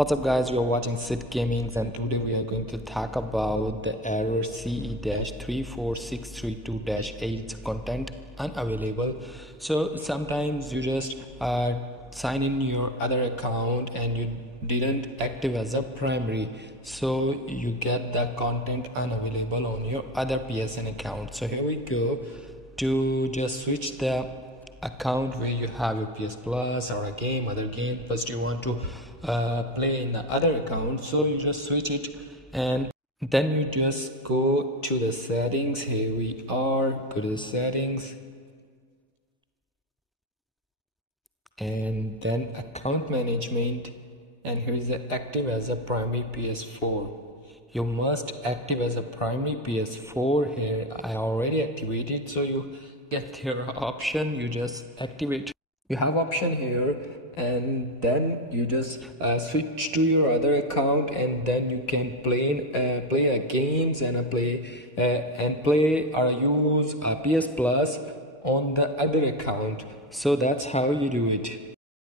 What's up guys, you are watching Sid Gaming and today we are going to talk about the error CE-34632-8 content unavailable. So sometimes you just sign in your other account and you didn't active as a primary, so you get the content unavailable on your other PSN account. So here we go. To just switch the account where you have your PS Plus or a game, other game, first you want to play in the other account, so you just switch it and then you just go to the settings. Here we are, go to the settings and then account management, and here is the active as a primary PS4. You must active as a primary PS4. Here I already activated, so you get your option, you just activate. You have option here and then you just switch to your other account and then you can play games and play or use a PS Plus on the other account. So that's how you do it.